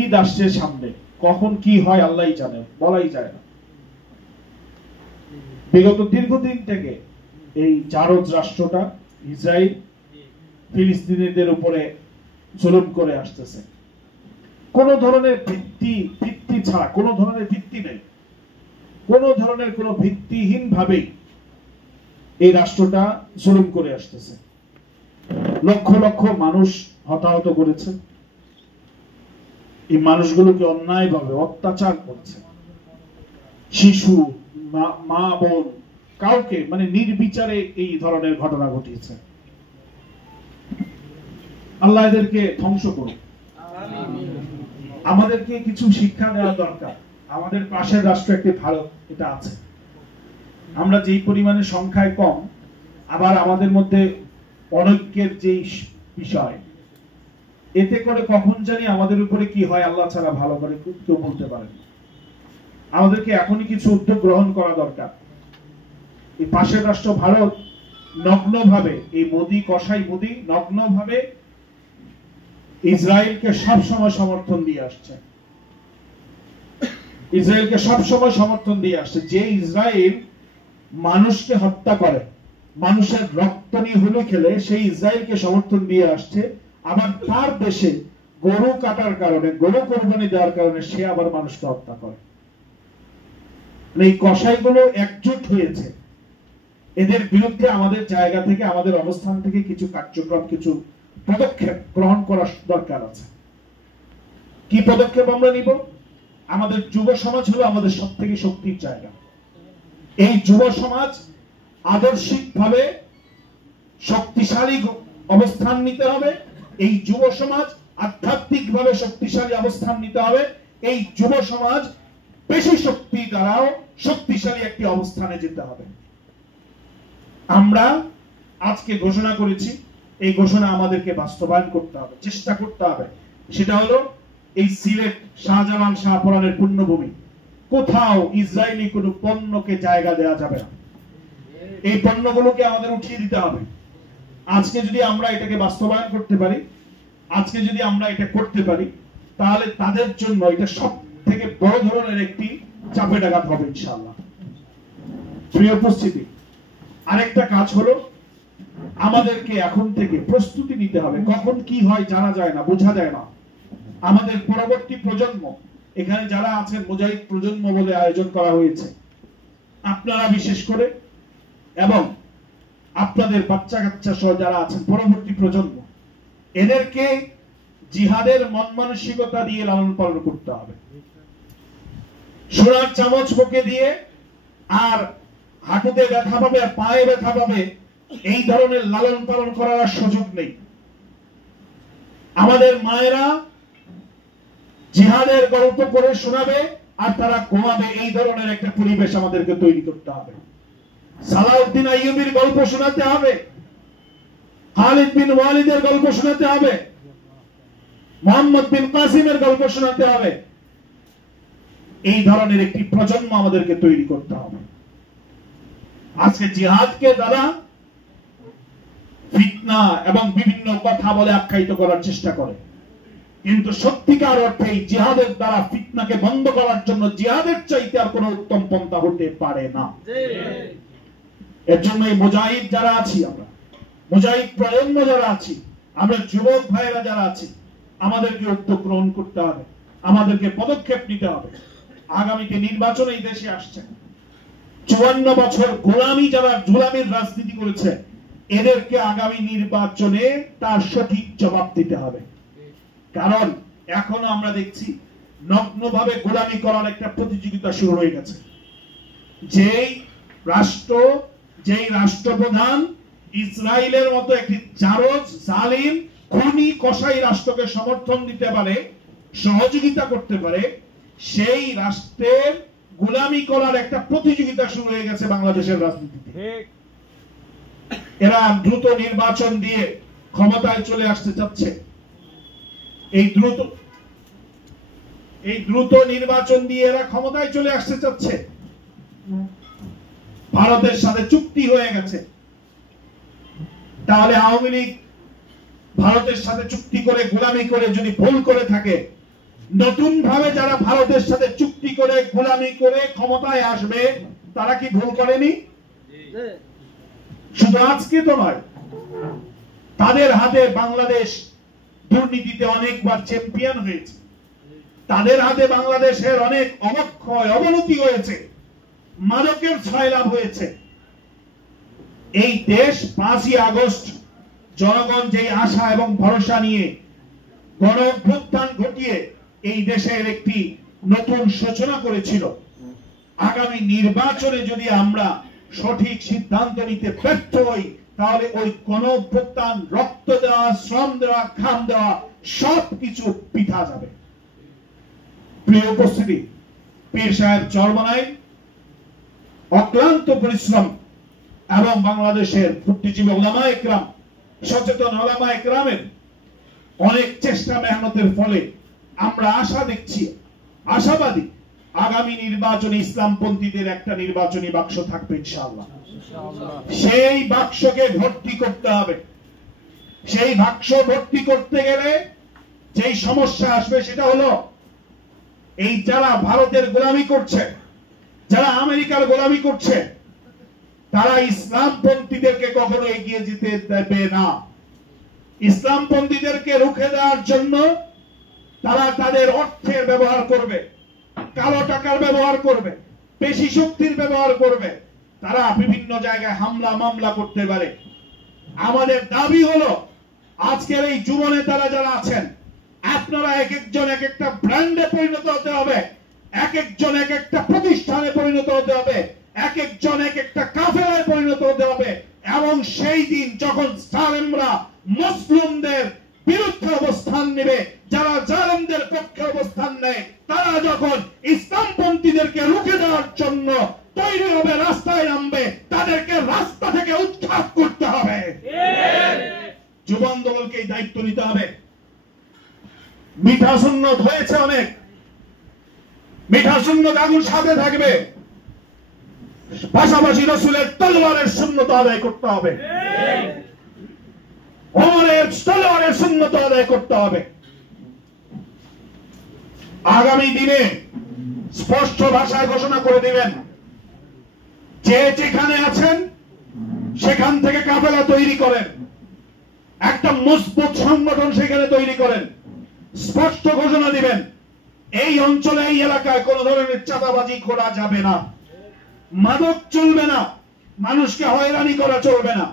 ঈদ আসছে সামনে, কখন কি হয় আল্লাহই জানে, বলাই যায় না। বিগত দীর্ঘদিন থেকে এই জারজ রাষ্ট্রটা ইসরায়েল ফিলিস্তিনিদের উপরে জুলুম করে আসতেছে। কোন ধরনের ভিত্তি ছাড়া, কোন ধরনের ভিত্তি নেই, কোন ধরনের কোন ভিত্তিহীন ভাবে এই রাষ্ট্রটা জুলুম করে আসতেছে। লক্ষ লক্ষ মানুষ হতাহত করেছে, এই মানুষগুলোকে অন্যায়ভাবে অত্যাচার করছে। শিশু, মা বোন, কাউকে মানে নির্বিচারে এই ধরনের ঘটনা ঘটিয়েছে। আল্লাহ এদেরকে ধ্বংস করুন। আমাদেরকে কিছু শিক্ষা দেওয়া দরকার। আমাদের পাশের রাষ্ট্র একটি ভারত, এটা আছে। আমরা যেই পরিমাণে সংখ্যায় কম, আবার আমাদের মধ্যে অনৈক্যের যেই বিষয়, এতে করে কখন জানি আমাদের উপরে কি হয় আল্লাহ ছাড়া ভালো করে কেউ বলতে পারেন। আমাদেরকে এখনই কিছু উদ্যোগ গ্রহণ করা দরকার। এই পাশের রাষ্ট্র ভারত নগ্নভাবে, এই মোদী কসাই মোদী নগ্নভাবে ইসরায়েলকে সব সময় সমর্থন দিয়ে আসছে। ইসরায়েলকে সব সময় সমর্থন দিয়ে আসছে। যে ইসরায়েল মানুষকে হত্যা করে, মানুষের রক্ত নিয়ে হুলু খেলে, সেই ইসরায়েলকে সমর্থন দিয়ে আসছে। আবার তার দেশে গরু কাটার কারণে, গরু কোরবানি দেওয়ার কারণে সে আবার মানুষকে হত্যা করে। এই কসাইগুলো একজোট হয়েছে। এদের বিরুদ্ধে আমাদের জায়গা থেকে, আমাদের অবস্থান থেকে কিছু কার্যক্রম, কিছু পদক্ষেপ গ্রহণ করা দরকার আছে। কি পদক্ষেপ আমরা নিব? আমাদের যুব সমাজ হলো আমাদের সব থেকে শক্তির জায়গা। এই যুব সমাজ আদর্শিকভাবে শক্তিশালী অবস্থান নিতে হবে। এই যুব সমাজ আধ্যাত্মিকভাবে শক্তিশালী অবস্থান নিতে হবে। এই যুব সমাজ বেশি শক্তি দ্বারাও শক্তিশালী একটি অবস্থানে যেতে হবে। আমরা আজকে ঘোষণা করেছি, এই ঘোষণা আমাদেরকে বাস্তবায়ন করতে হবে, চেষ্টা করতে হবে। সেটা হলো এই সিলেট শাহজালাল শাহপরানের পুণ্যভূমি, কোথাও ইসরায়েলি কোনো পণ্যকে জায়গা দেওয়া যাবে না। এই পণ্যগুলোকে আমাদের উঠিয়ে দিতে হবে। আজকে যদি আমরা এটাকে বাস্তবায়ন করতে পারি, আজকে যদি আমরা এটা করতে পারি, তাহলে তাদের জন্য এটা সব থেকে বড় ধরনের একটি চাপে ডাকাত হবে ইনশাআল্লাহ। প্রিয় উপস্থিতি, আরেকটা কাজ হলো আমাদেরকে এখন থেকে প্রস্তুতি নিতে হবে। কখন কি হয় জানা যায় না, বোঝা যায় না। আমাদের পরবর্তী প্রজন্ম, এখানে যারা আছেন মুজাহিদ প্রজন্ম বলে আয়োজন করা হয়েছে, আপনারা বিশেষ করে এবং আপনাদের বাচ্চা কাচ্চা সহ যারা আছেন পরবর্তী প্রজন্ম, এদেরকে জিহাদের মন মানসিকতা দিয়ে লালন পালন করতে হবে। সোনার চামচ মুখে দিয়ে আর হাঁটুতে ব্যথা পাবে আর পায়ে ব্যথা পাবে, এই ধরনের লালন পালন করার সুযোগ নেই। আমাদের মায়েরা জিহাদের গল্প করে শোনাবে আর তারা ঘুমাবে, এই ধরনের একটা পরিবেশ আমাদেরকে তৈরি করতে হবে। সালাউদ্দিন আইয়ুবীর গল্প শোনাতে হবে, খালিদ বিন ওয়ালিদের গল্প শোনাতে হবে, মোহাম্মদ বিন কাসিমের গল্প শোনাতে হবে। এই ধরনের একটি প্রজন্ম আমাদেরকে তৈরি করতে হবে। আজকে জিহাদকে দ্বারা ফিতনা এবং বিভিন্ন কথা বলে আখ্যায়িত করার চেষ্টা করে, কিন্তু সত্যিকার অর্থে জিহাদের দ্বারা ফিতনাকে বন্ধ করার জন্য জিহাদের চাইতে আর কোনো উত্তম পন্থা হতে পারে না। এর জন্য এই মুজাহিদ যারা আছি, আমরা মুজাহিদ প্রজন্ম যারা আছি, আমরা যুবক ভাইয়েরা যারা আছি, আমাদেরকে উদ্যোগ গ্রহণ করতে হবে, আমাদেরকে পদক্ষেপ নিতে হবে। আগামীতে নির্বাচন এই দেশে আসছে। 54 বছর গোলামির রাজনীতি করেছে, এদেরকে আগামী নির্বাচনে তার সঠিক জবাব দিতে হবে। কারণ এখন আমরা দেখছি নগ্নভাবে গোলামি করার একটা প্রতিযোগিতা শুরু হয়ে গেছে। যেই রাষ্ট্রপ্রধান ইসরায়েলের মতো একটি জারজ, জালিম, খুনি, কসাই রাষ্ট্রকে সমর্থন দিতে পারে, সহযোগিতা করতে পারে, সেই রাষ্ট্রের গোলামি করার একটা প্রতিযোগিতা শুরু হয়ে গেছে বাংলাদেশের রাজনীতিতে। এরা দ্রুত নির্বাচন দিয়ে ক্ষমতায় চলে আসতে চাচ্ছে। এই দ্রুত নির্বাচন দিয়ে এরা ক্ষমতায় চলে আসতে চাচ্ছে। ভারতের সাথে চুক্তি হয়ে গেছে। তাহলে আওয়ামী লীগ ভারতের সাথে চুক্তি করে গোলামি করে যদি ভুল করে থাকে, নতুন ভাবে যারা ভারতের সাথে চুক্তি করে গোলামি করে ক্ষমতায় আসবে তারা কি ভুল করেনি? শুধু আজকে তো নয়, তাদের হাতে বাংলাদেশ দুর্নীতিতে অনেকবার চ্যাম্পিয়ন হয়েছে, তাদের হাতে বাংলাদেশের অনেক অবক্ষয় অবনতি হয়েছে, মাদকের ছয়লাভ হয়েছে। এই দেশ 5ই আগস্ট জনগণ যে আশা এবং ভরসা নিয়ে গণ অভ্যুত্থান ঘটিয়ে এই দেশের একটি নতুন সূচনা করেছিল। আগামী নির্বাচনে যদি আমরা সঠিক সিদ্ধান্ত নিতে ব্যর্থ হই তাহলে ওই গণ অভ্যুত্থান, রক্ত দেওয়া, শ্রম দেওয়া, ঘাম দেওয়া সবকিছু পিঠা যাবে। প্রিয় উপস্থিতি, পীর সাহেব চরমনাই অক্লান্ত পরিশ্রম এবং বাংলাদেশের বুদ্ধিজীবী ওলামা ইকরাম, সচেতন ওলামা ইকরামের অনেক চেষ্টা মেহনতের ফলে আমরা আশা দেখছি, আশাবাদী আগামী নির্বাচনে ইসলামপন্থীদের একটা নির্বাচনী বাক্স থাকবে ইনশাআল্লাহ। সেই বাক্সকে ভর্তি করতে হবে। সেই বাক্স ভর্তি করতে গেলে যেই সমস্যা আসবে সেটা হলো, এই যারা ভারতের গোলামি করছে, যারা আমেরিকার গোলামি করছে, তারা ইসলামপন্থীদেরকে কখনো এগিয়ে যেতে দেবে না। ইসলামপন্থীদেরকে রুখে দেওয়ার জন্য তারা তাদের অর্থের ব্যবহার করবে, কালো টাকার ব্যবহার করবে, পেশি শক্তির ব্যবহার করবে, তারা বিভিন্ন জায়গায় হামলা মামলা করতে পারে। আমাদের দাবি হলো, আজকের এই যুব নেতারা যারা আছেন, আপনারা এক একজন এক একটা ব্র্যান্ডে পরিণত হতে হবে, এক একজন এক একটা প্রতিষ্ঠানে পরিণত হতে হবে, এক একজন এক একটা কাফেলায় পরিণত হতে হবে। এবং সেই দিন যখন জালেমরা মুসলিমদের বিরুদ্ধে অবস্থান নেবে, যারা জালেমদের পক্ষে অবস্থান নেয়, তারা যখন ইসলামপন্থীদেরকে রুখে দেওয়ার জন্য তৈরি হবে, রাস্তায় নামবে, তাদেরকে রাস্তা থেকে উৎখাত করতে হবে। যুব আন্দোলনকে এই দায়িত্ব নিতে হবে। মিঠা সুন্নত হয়েছে অনেক, মিঠা সুন্নত আগুন সাথে থাকবে, পাশাপাশি রাসূলের তলোয়ারের সুন্নত আদায় করতে হবে, ওমরের তলোয়ারের সুন্নত আদায় করতে হবে। আগামী দিনে স্পষ্ট ভাষায় ঘোষণা করে দিবেন, যে যেখানে আছেন সেখান থেকে কাফেলা তৈরি করেন, একটা মজবুত সংগঠন সেখানে তৈরি করেন। স্পষ্ট ঘোষণা দিবেন, এই অঞ্চলে, এই এলাকায় কোন ধরনের চাঁদাবাজি করা যাবে না, মাদক চলবে না, মানুষকে হয়রানি করা চলবে না।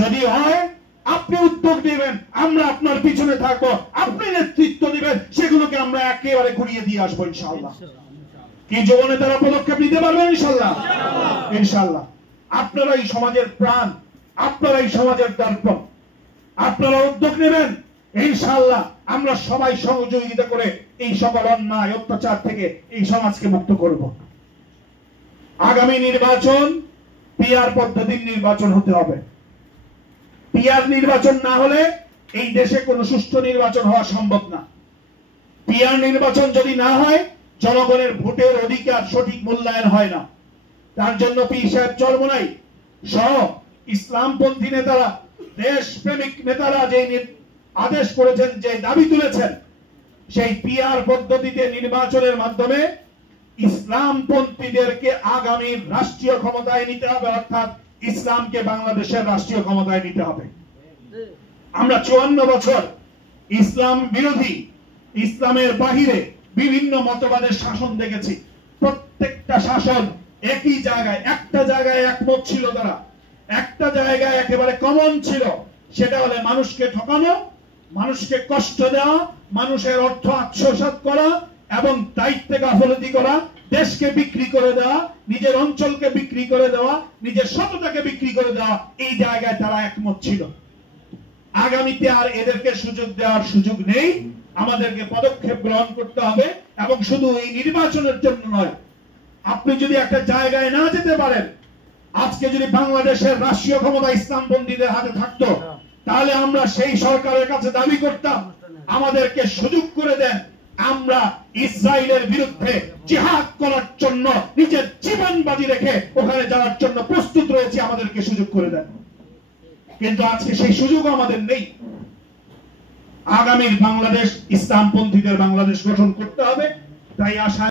যদি হয় আপনি উদ্যোগ নেবেন, আমরা আপনার পিছনে থাকবো, আপনি নেতৃত্ব দিবেন, সেগুলোকে আমরা একেবারে ঘুরিয়ে দিয়ে আসবো ইনশাআল্লাহ। কি যুব নেতারা পদক্ষেপ নিতে পারবেন ইনশাআল্লাহ? ইনশাআল্লাহ। আপনারা এই সমাজের প্রাণ, আপনারা এই সমাজের দর্পণ, আপনারা উদ্যোগ নেবেন ইনশাআল্লাহ। আমরা সবাই সহযোগিতা করে এই সকল অন্যায় অত্যাচার থেকে এই সমাজকে মুক্ত করব। আগামী নির্বাচন পিআর পদ্ধতির নির্বাচন হতে হবে। পিআর নির্বাচন না হলে এই দেশে কোনো সুষ্ঠু নির্বাচন হওয়া সম্ভব না। পিআর নির্বাচন যদি না হয়, জনগণের ভোটের অধিকার সঠিক মূল্যায়ন হয় না। তার জন্য পীর সাহেব চরমনাই সহ ইসলামপন্থী নেতারা, দেশপ্রেমিক নেতারা যে আদেশ করেছেন, যে দাবি তুলেছেন, সেই পিআর পদ্ধতিতে নির্বাচনের মাধ্যমে ইসলামপন্থীদেরকে আগামী রাষ্ট্রীয় ক্ষমতায় নিতে হবে, অর্থাৎ ইসলামকে বাংলাদেশের রাষ্ট্রীয় ক্ষমতায় নিতে হবে। আমরা 54 বছর ইসলাম বিরোধী, ইসলামের বাহিরে বিভিন্ন মতবাদের শাসন দেখেছি। প্রত্যেকটা শাসন একই জায়গায়, একটা জায়গায় একমত ছিল, তারা একটা জায়গায় একেবারে কমন ছিল, সেটা হলে মানুষকে ঠকানো, মানুষকে কষ্ট দেওয়া, মানুষের অর্থ আত্মসাৎ করা এবং দায়িত্বে গাফলতি করা, দেশকে বিক্রি করে দেওয়া, নিজের অঞ্চলকে বিক্রি করে দেওয়া, নিজের সততাকে বিক্রি করে দেওয়া, এই জায়গায় তারা একমত ছিল। আগামীতে আর এদেরকে সুযোগ দেওয়ার সুযোগ নেই। আমাদেরকে পদক্ষেপ গ্রহণ করতে হবে, এবং শুধু এই নির্বাচনের জন্য নয়। আপনি যদি একটা জায়গায় না যেতে পারেন, আজকে যদি বাংলাদেশের রাষ্ট্রীয় ক্ষমতা ইসলামপন্থীদের হাতে থাকতো, তাহলে আমরা সেই সরকারের কাছে দাবি করতাম, আমাদেরকে সুযোগ করে দেন, আমরা ইসরায়েলের বিরুদ্ধে জিহাদ করার জন্য নিজের জীবন বাজি রেখে ওখানে যাওয়ার জন্য প্রস্তুত রয়েছে, আমাদেরকে সুযোগ করে দেন। কিন্তু আজকে সেই সুযোগ আমাদের নেই। আগামীর বাংলাদেশ ইসলামপন্থীদের বাংলাদেশ গঠন করতে হবে। তাই আশা